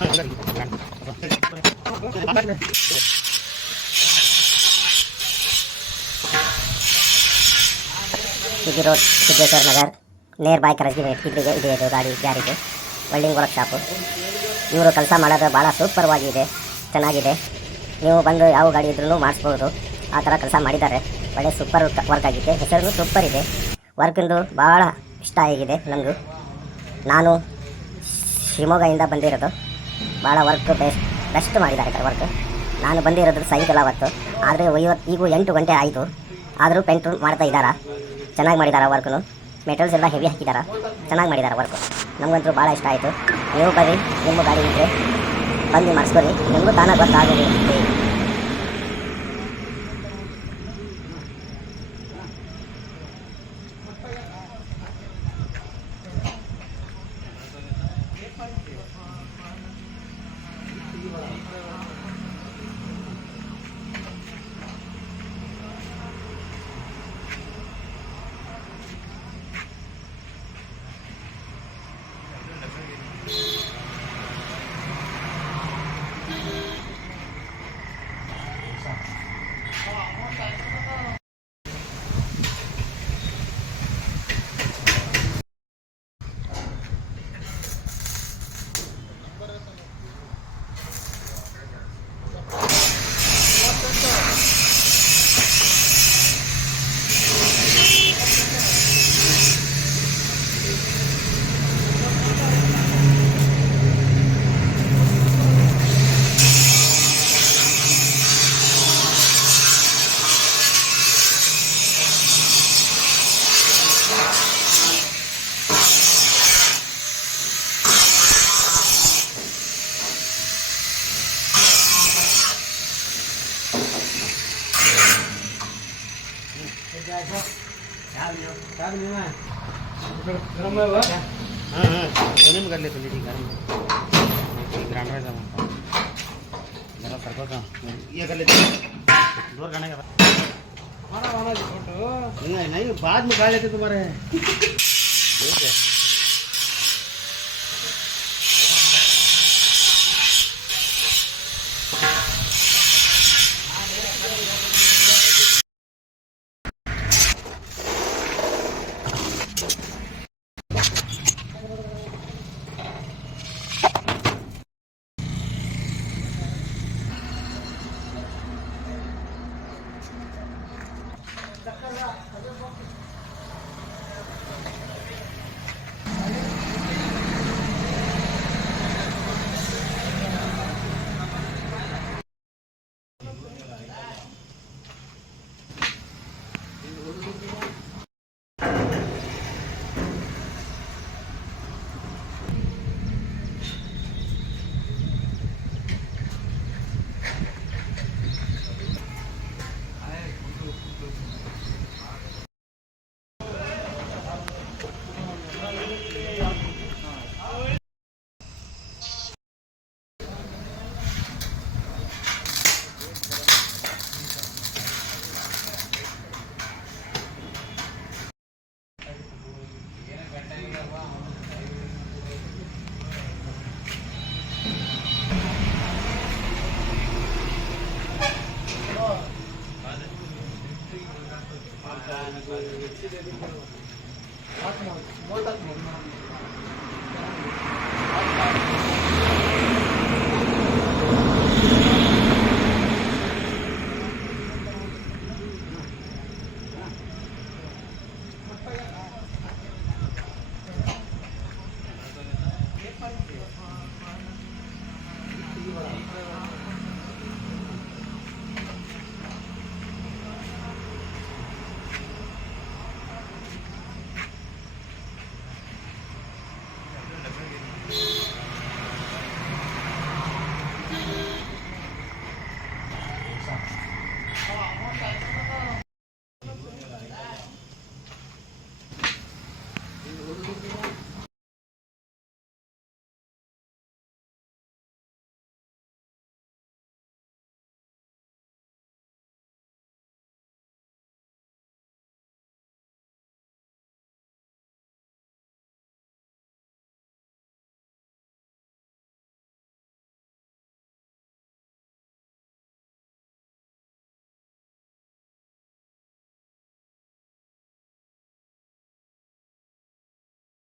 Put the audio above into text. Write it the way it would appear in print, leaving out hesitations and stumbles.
ಸಿದ್ದಿ road, Siddeshwara Nagar, ನೇರ್ ಬಾಯ್ ಕರಗಿ ಇದ್ರಿಗೆ ಇದೆ ಇದು ಗಾಡಿ ಗ್ಯಾರೇಜು, ವೆಲ್ಡಿಂಗ್ ವರ್ಕ್ ಶಾಪು. ಇವರು ಕೆಲಸ ಮಾಡೋದು ಭಾಳ ಸೂಪರ್ವಾಗಿದೆ, ಚೆನ್ನಾಗಿದೆ. ನೀವು ಬಂದು ಯಾವ ಗಾಡಿ ಇದ್ರೂ ಮಾಡಿಸ್ಬೋದು, ಆ ಥರ ಕೆಲಸ ಮಾಡಿದ್ದಾರೆ. ಒಳ್ಳೆ ಸೂಪರ್ ವರ್ಕ್ ಆಗಿದೆ, ಹೆಸರು ಸೂಪರ್ ಇದೆ. ವರ್ಕಿಂದು ಭಾಳ ಇಷ್ಟ ಆಗಿದೆ ನನಗೂ. ನಾನು ಶಿವಮೊಗ್ಗದಿಂದ ಬಂದಿರೋದು. ಭಾಳ ವರ್ಕ್ ಬೆಸ್ಟ್ ಮಾಡಿದ್ದಾರೆ ವರ್ಕ್. ನಾನು ಬಂದಿರೋದು ಸಾಯಂಕಾಲ ಹೊತ್ತು, ಆದರೆ ಈಗ 8 ಗಂಟೆ ಆಯಿತು. ಆದರೂ ಪೇಂಟ್ ಮಾಡ್ತಾ ಇದ್ದಾರೆ, ಚೆನ್ನಾಗಿ ಮಾಡಿದ್ದಾರೆ ವರ್ಕನ್ನು. ಮೆಟೀರಿಯಲ್ಸ್ ಎಲ್ಲ ಹೆವಿ ಹಾಕಿದ್ದಾರೆ, ಚೆನ್ನಾಗಿ ಮಾಡಿದ್ದಾರೆ ವರ್ಕು. ನಮಗಂತೂ ಭಾಳ ಇಷ್ಟ ಆಯಿತು. ನೀವು ಬರ್ರಿ, ನಿಮ್ಮ ಗಾಡಿ ಇದ್ದರೆ ಬಂದು ಮಾಡಿಸ್ಕೊರಿ, ನಿಮಗೂ ತಾನೇ ಗೊತ್ತಾಗಲಿ. ಏನೇನು कर लेते लीजिए गरम ग्राइंडर का जरा सरको का ये कर लेते जोर गाने का नहीं नहीं बाद में खा लेते तुम्हारे ठीक है। मोटा